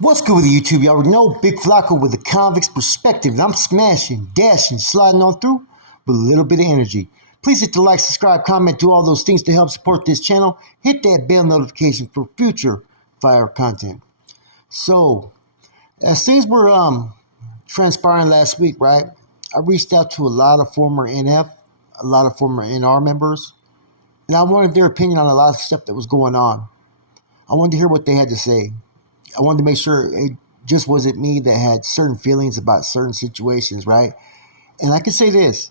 What's good with YouTube? You already know Big Flacco with the convict's perspective. And I'm smashing, dashing, sliding on through with a little bit of energy. Please hit the like, subscribe, comment, do all those things to help support this channel. Hit that bell notification for future fire content. So, as things were transpiring last week, right? I reached out to a lot of former NF, a lot of former NR members, and I wanted their opinion on a lot of stuff that was going on. I wanted to hear what they had to say. I wanted to make sure it just wasn't me that had certain feelings about certain situations, right? And I can say this,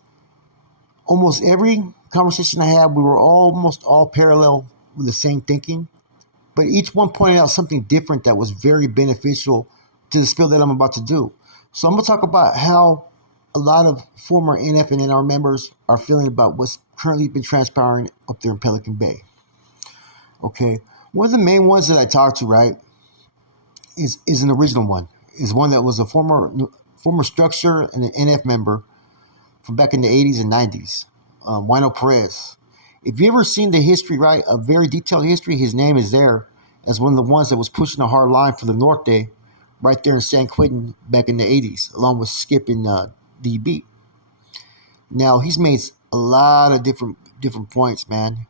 almost every conversation I had, we were almost all parallel with the same thinking, but each one pointed out something different that was very beneficial to the spill that I'm about to do. So I'm going to talk about how a lot of former NF and NR members are feeling about what's currently been transpiring up there in Pelican Bay. Okay, one of the main ones that I talked to, right, is an original one. Is one that was a former structure and an NF member from back in the 80s and 90s. Wino Perez. If you ever seen the history, right, a very detailed history, his name is there as one of the ones that was pushing a hard line for the Norte right there in San Quentin back in the 80s, along with Skip and DB. Now, he's made a lot of different points, man.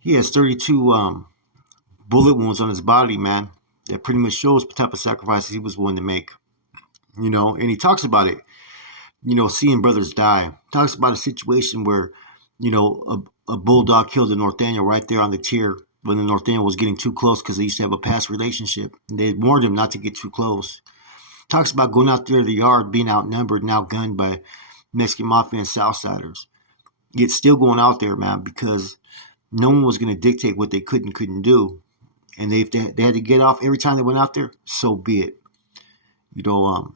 He has 32 bullet wounds on his body, man. That pretty much shows what type of sacrifices he was willing to make. And he talks about it, seeing brothers die. Talks about a situation where, a bulldog killed a Norteño right there on the tier when the Norteño was getting too close because they used to have a past relationship. And they warned him not to get too close. Talks about going out there to the yard, being outnumbered and outgunned by Mexican Mafia and Southsiders. Yet still going out there, man, because no one was going to dictate what they could and couldn't do. And if they had to get off every time they went out there, so be it.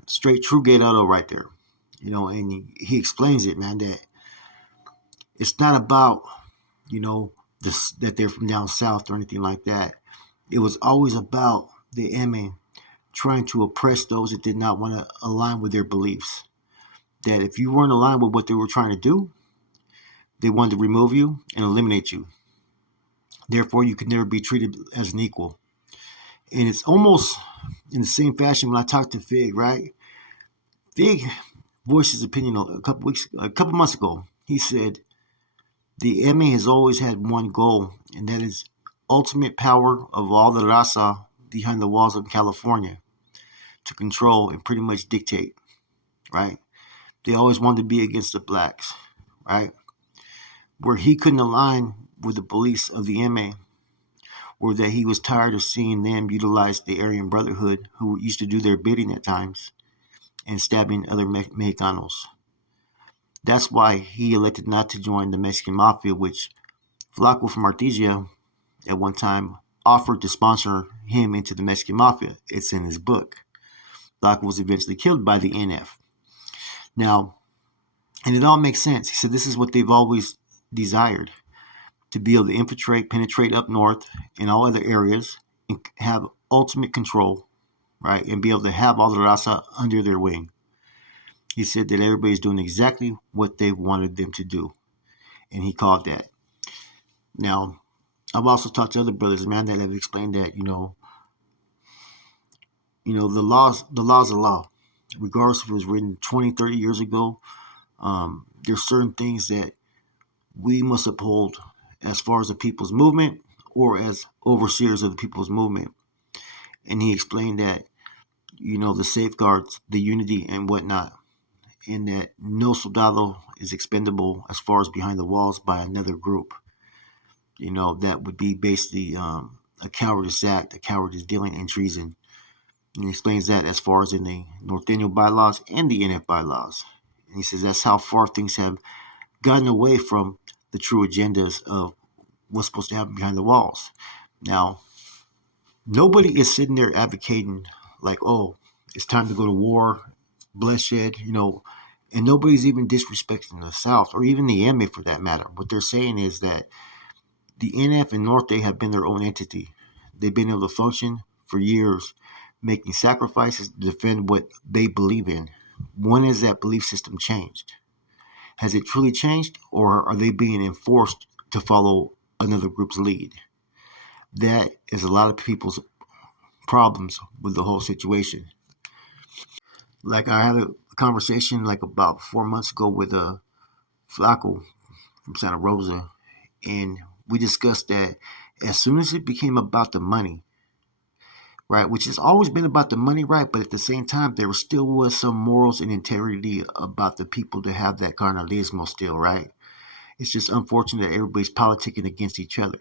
Straight true gate auto right there. And he explains it, man, that it's not about, that they're from down south or anything like that. It was always about the MA trying to oppress those that did not want to align with their beliefs. That if you weren't aligned with what they were trying to do, they wanted to remove you and eliminate you. Therefore, you could never be treated as an equal. And it's almost in the same fashion when I talked to Fig, right? Fig voiced his opinion a couple months ago. He said, the MA has always had one goal, and that is ultimate power of all the Raza behind the walls of California to control and pretty much dictate, right? They always wanted to be against the blacks, right? Where he couldn't align with the beliefs of the MA, or that he was tired of seeing them utilize the Aryan Brotherhood, who used to do their bidding at times, and stabbing other Mexicanos. That's why he elected not to join the Mexican Mafia, which Flaco from Artesia at one time offered to sponsor him into the Mexican Mafia. It's in his book. Flaco was eventually killed by the NF. Now, and it all makes sense. He said this is what they've always desired, to be able to infiltrate, penetrate up north in all other areas and have ultimate control, right? And be able to have all the Raza under their wing. He said that everybody's doing exactly what they wanted them to do. And he called that. Now, I've also talked to other brothers, man, that have explained that, the law's a law. Regardless if it was written 20, 30 years ago, there's certain things that we must uphold as far as the people's movement or as overseers of the people's movement. And he explained that, the safeguards, the unity and whatnot, and that no soldado is expendable as far as behind the walls by another group. That would be basically a cowardice act, a cowardice dealing in treason. And he explains that as far as in the Norteño bylaws and the NF bylaws. And he says that's how far things have gotten away from the true agendas of what's supposed to happen behind the walls. Now, nobody is sitting there advocating like, oh, it's time to go to war, bloodshed, and nobody's even disrespecting the South or even the MA for that matter. What they're saying is that the NF and Norte have been their own entity. They've been able to function for years, making sacrifices to defend what they believe in. When has that belief system changed? Has it truly changed, or are they being enforced to follow another group's lead? That is a lot of people's problems with the whole situation. Like I had a conversation like about 4 months ago with Flacco from Santa Rosa, and we discussed that as soon as it became about the money, right, which has always been about the money, right, but at the same time there still was some morals and integrity about the people to have that carnalismo still, right? It's just unfortunate that everybody's politicking against each other.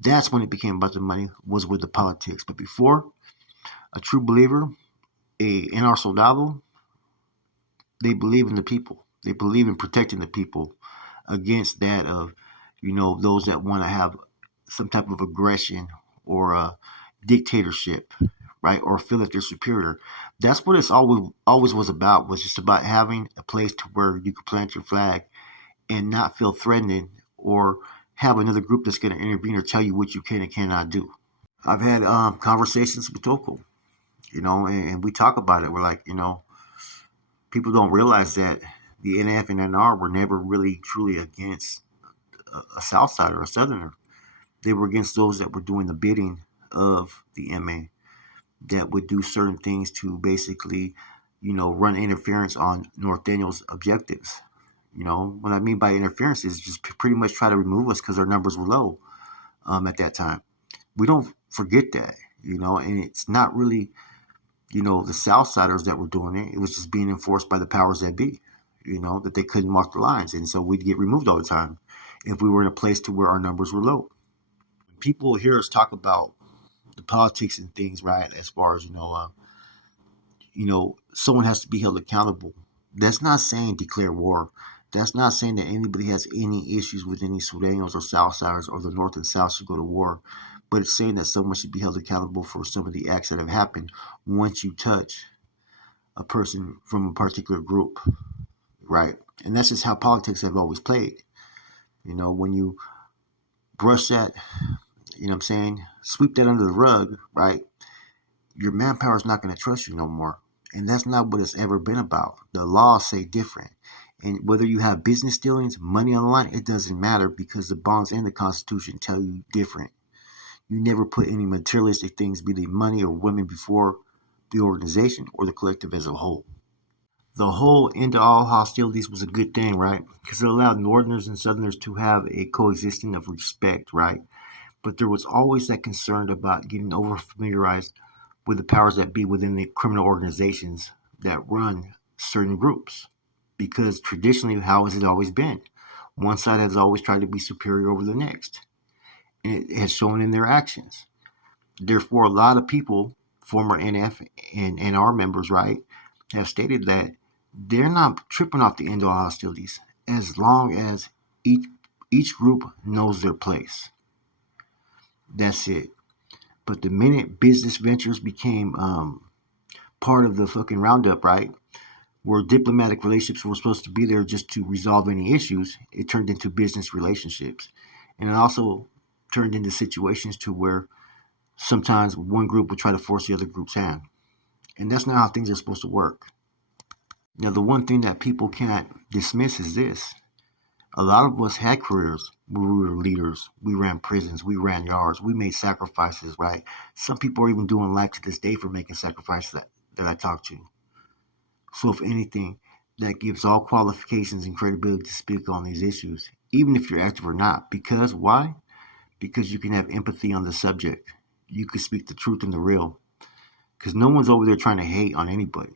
That's when it became about the money, was with the politics. But before, a true believer, in our soldado, they believe in the people. They believe in protecting the people against that of, those that want to have some type of aggression or a dictatorship, right? Or feel that they're superior. That's what it's always was about. Was just about having a place to where you could plant your flag and not feel threatened or have another group that's going to intervene or tell you what you can and cannot do. I've had conversations with Toko, and we talk about it. We're like, people don't realize that the NF and NR were never really truly against a South Sider or a Southerner. They were against those that were doing the bidding of the MA, that would do certain things to basically, run interference on North Daniel's objectives. What I mean by interference is just pretty much try to remove us because our numbers were low at that time. We don't forget that, and it's not really, the Southsiders that were doing it. It was just being enforced by the powers that be, that they couldn't mark the lines. And so we'd get removed all the time if we were in a place to where our numbers were low. People hear us talk about the politics and things, right? As far as, someone has to be held accountable. That's not saying declare war. That's not saying that anybody has any issues with any Sureños or Southsiders or the North and South should go to war. But it's saying that someone should be held accountable for some of the acts that have happened once you touch a person from a particular group, right? And that's just how politics have always played. When you brush that, what I'm saying, sweep that under the rug, right? Your manpower is not going to trust you no more. And that's not what it's ever been about. The laws say different. And whether you have business dealings, money on the line, it doesn't matter because the bonds and the Constitution tell you different. You never put any materialistic things, be they money or women, before the organization or the collective as a whole. The whole end to all hostilities was a good thing, right? Because it allowed Northerners and Southerners to have a coexistence of respect, right? But there was always that concern about getting over familiarized with the powers that be within the criminal organizations that run certain groups. Because traditionally, how has it always been? One side has always tried to be superior over the next, and it has shown in their actions. Therefore, a lot of people, former NF and NR members, right, have stated that they're not tripping off the end of all hostilities as long as each group knows their place. That's it. But the minute business ventures became part of the fucking roundup, right, where diplomatic relationships were supposed to be there just to resolve any issues, it turned into business relationships. And it also turned into situations to where sometimes one group would try to force the other group's hand. And that's not how things are supposed to work. Now, the one thing that people cannot dismiss is this. A lot of us had careers where we were leaders. We ran prisons. We ran yards. We made sacrifices, right? Some people are even doing life to this day for making sacrifices that I talk to. So if anything, that gives all qualifications and credibility to speak on these issues, even if you're active or not. Because why? Because you can have empathy on the subject. You can speak the truth and the real. Because no one's over there trying to hate on anybody.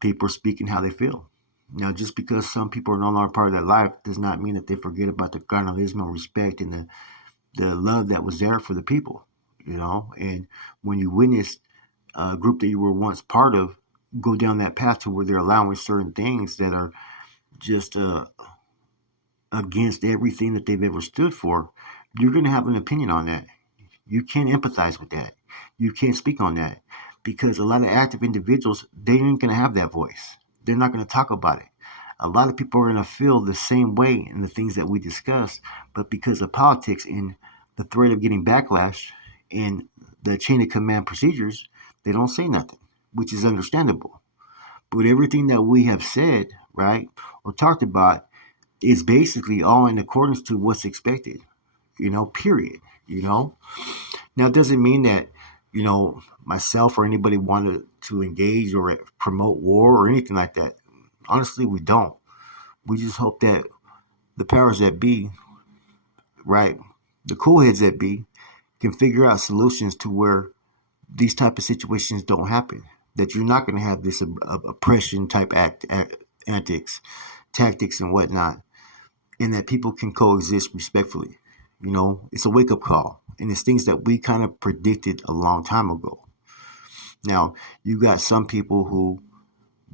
People are speaking how they feel. Now, just because some people are no longer part of that life does not mean that they forget about the carnalismo, respect, and the love that was there for the people, And when you witness a group that you were once part of go down that path to where they're allowing certain things that are just against everything that they've ever stood for, you're going to have an opinion on that. You can't empathize with that. You can't speak on that because a lot of active individuals, they ain't going to have that voice. They're not going to talk about it. A lot of people are going to feel the same way in the things that we discuss, but because of politics and the threat of getting backlash and the chain of command procedures, they don't say nothing, which is understandable. But everything that we have said, right, or talked about is basically all in accordance to what's expected, period. Now, Now, it doesn't mean that, myself or anybody wanted to engage or promote war or anything like that. Honestly, we don't. We just hope that the powers that be, right, the cool heads that be, can figure out solutions to where these type of situations don't happen. That you're not going to have this oppression type antics, tactics, and whatnot, and that people can coexist respectfully. It's a wake up call, and it's things that we kind of predicted a long time ago. Now, you got some people who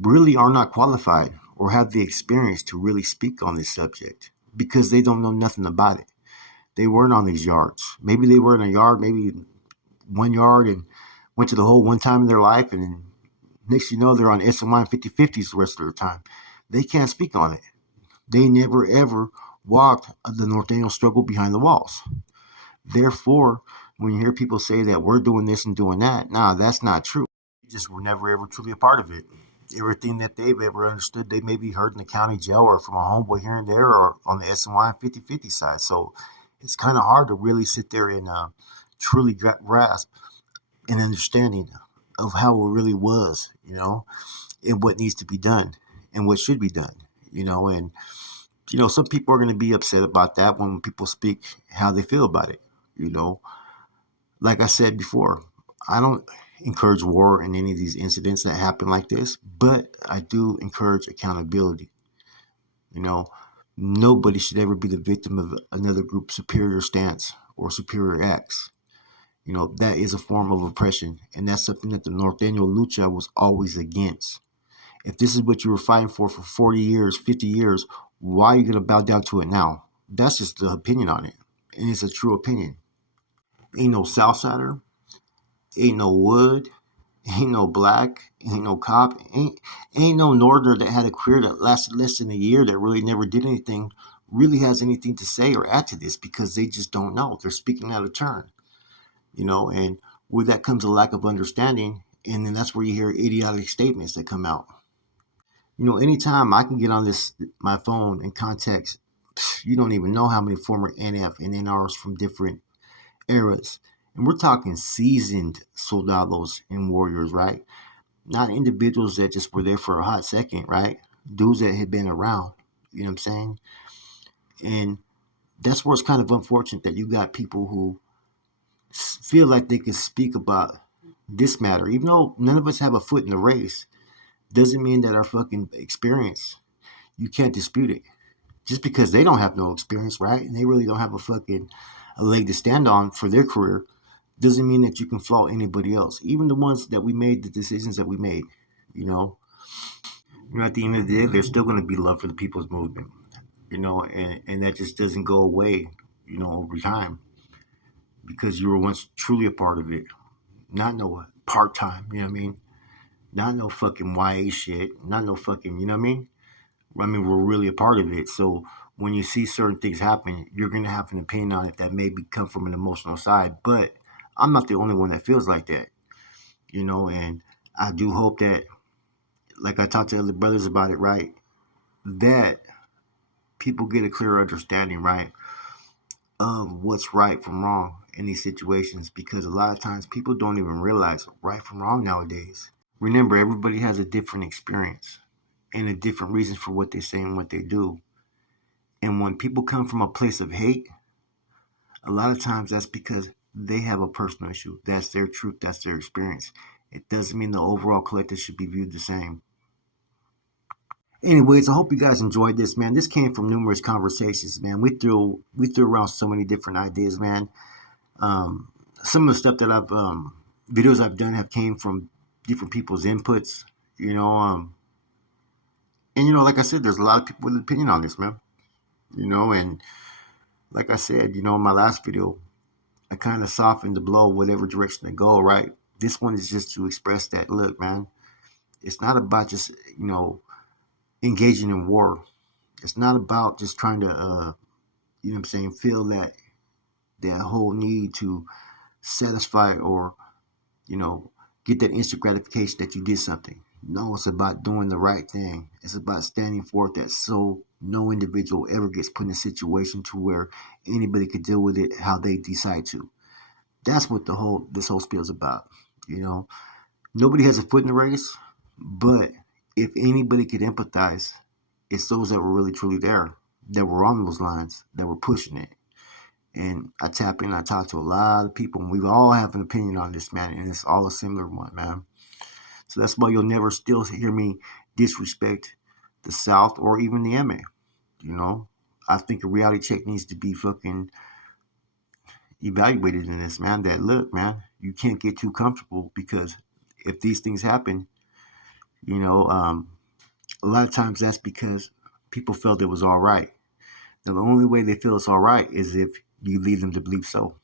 really are not qualified or have the experience to really speak on this subject because they don't know nothing about it. They weren't on these yards. Maybe they were in a yard, maybe 1 yard, and went to the hole one time in their life, and then next you know they're on SMY 50/50s the rest of their time. They can't speak on it. They never ever walked the Norteño struggle behind the walls. Therefore, when you hear people say that we're doing this and doing that, nah, that's not true. They just were never ever truly a part of it. Everything that they've ever understood, they maybe heard in the county jail or from a homeboy here and there or on the SNY 50/50 side. So it's kind of hard to really sit there and truly grasp an understanding of how it really was, and what needs to be done and what should be done, and some people are going to be upset about that when people speak how they feel about it, you know. Like I said before, I don't encourage war in any of these incidents that happen like this, but I do encourage accountability. You know, nobody should ever be the victim of another group's superior stance or superior acts. That is a form of oppression, and that's something that the Norteño Lucha was always against. If this is what you were fighting for 40 years, 50 years, why are you going to bow down to it now? That's just the opinion on it, and it's a true opinion. Ain't no Southsider, ain't no Wood, ain't no Black, ain't no cop, ain't no Northerner that had a career that lasted less than a year that really never did anything, really has anything to say or add to this because they just don't know. They're speaking out of turn, and with that comes a lack of understanding, and then that's where you hear idiotic statements that come out. Anytime I can get on my phone and context, you don't even know how many former NF and NRs from different eras. And we're talking seasoned soldados and warriors, right? Not individuals that just were there for a hot second, right? Dudes that had been around, you know what I'm saying? And that's where it's kind of unfortunate that you got people who feel like they can speak about this matter, even though none of us have a foot in the race, doesn't mean that our fucking experience, you can't dispute it. Just because they don't have no experience, right? And they really don't have a leg to stand on for their career, doesn't mean that you can fault anybody else. Even the ones that we made the decisions that we made, you know. At the end of the day, there's still going to be love for the people's movement, and that just doesn't go away, over time because you were once truly a part of it. Not no part time, you know what I mean? Not no fucking YA shit. Not no fucking, you know what I mean? We're really a part of it. So when you see certain things happen, you're going to have an opinion on it that maybe come from an emotional side. But I'm not the only one that feels like that, and I do hope that, like I talked to other brothers about it, right, that people get a clear understanding, right, of what's right from wrong in these situations because a lot of times people don't even realize right from wrong nowadays. Remember, everybody has a different experience and a different reason for what they say and what they do. And when people come from a place of hate, a lot of times that's because they have a personal issue. That's their truth. That's their experience. It doesn't mean the overall collective should be viewed the same. Anyways, I hope you guys enjoyed this, man. This came from numerous conversations, man. We threw around so many different ideas, man. Some of the stuff that videos I've done have came from different people's inputs, you know. And like I said, there's a lot of people with an opinion on this, man. And like I said, in my last video, I kind of softened the blow, whatever direction they go, right? This one is just to express that, look, man, it's not about just, engaging in war. It's not about just trying to, feel that whole need to satisfy or, you know, get that instant gratification that you did something. No, it's about doing the right thing. It's about standing forth that so no individual ever gets put in a situation to where anybody could deal with it how they decide to. That's what this whole spiel is about. You know, nobody has a foot in the race, but if anybody could empathize, it's those that were really truly there, that were on those lines, that were pushing it. And I tap in, I talk to a lot of people, and we all have an opinion on this, man, and it's all a similar one, man. So that's why you'll never still hear me disrespect the South or even the MA. You know, I think a reality check needs to be fucking evaluated in this, man. That look, man, you can't get too comfortable because if these things happen, you know, a lot of times that's because people felt it was all right. Now, the only way they feel it's all right is if you lead them to believe so.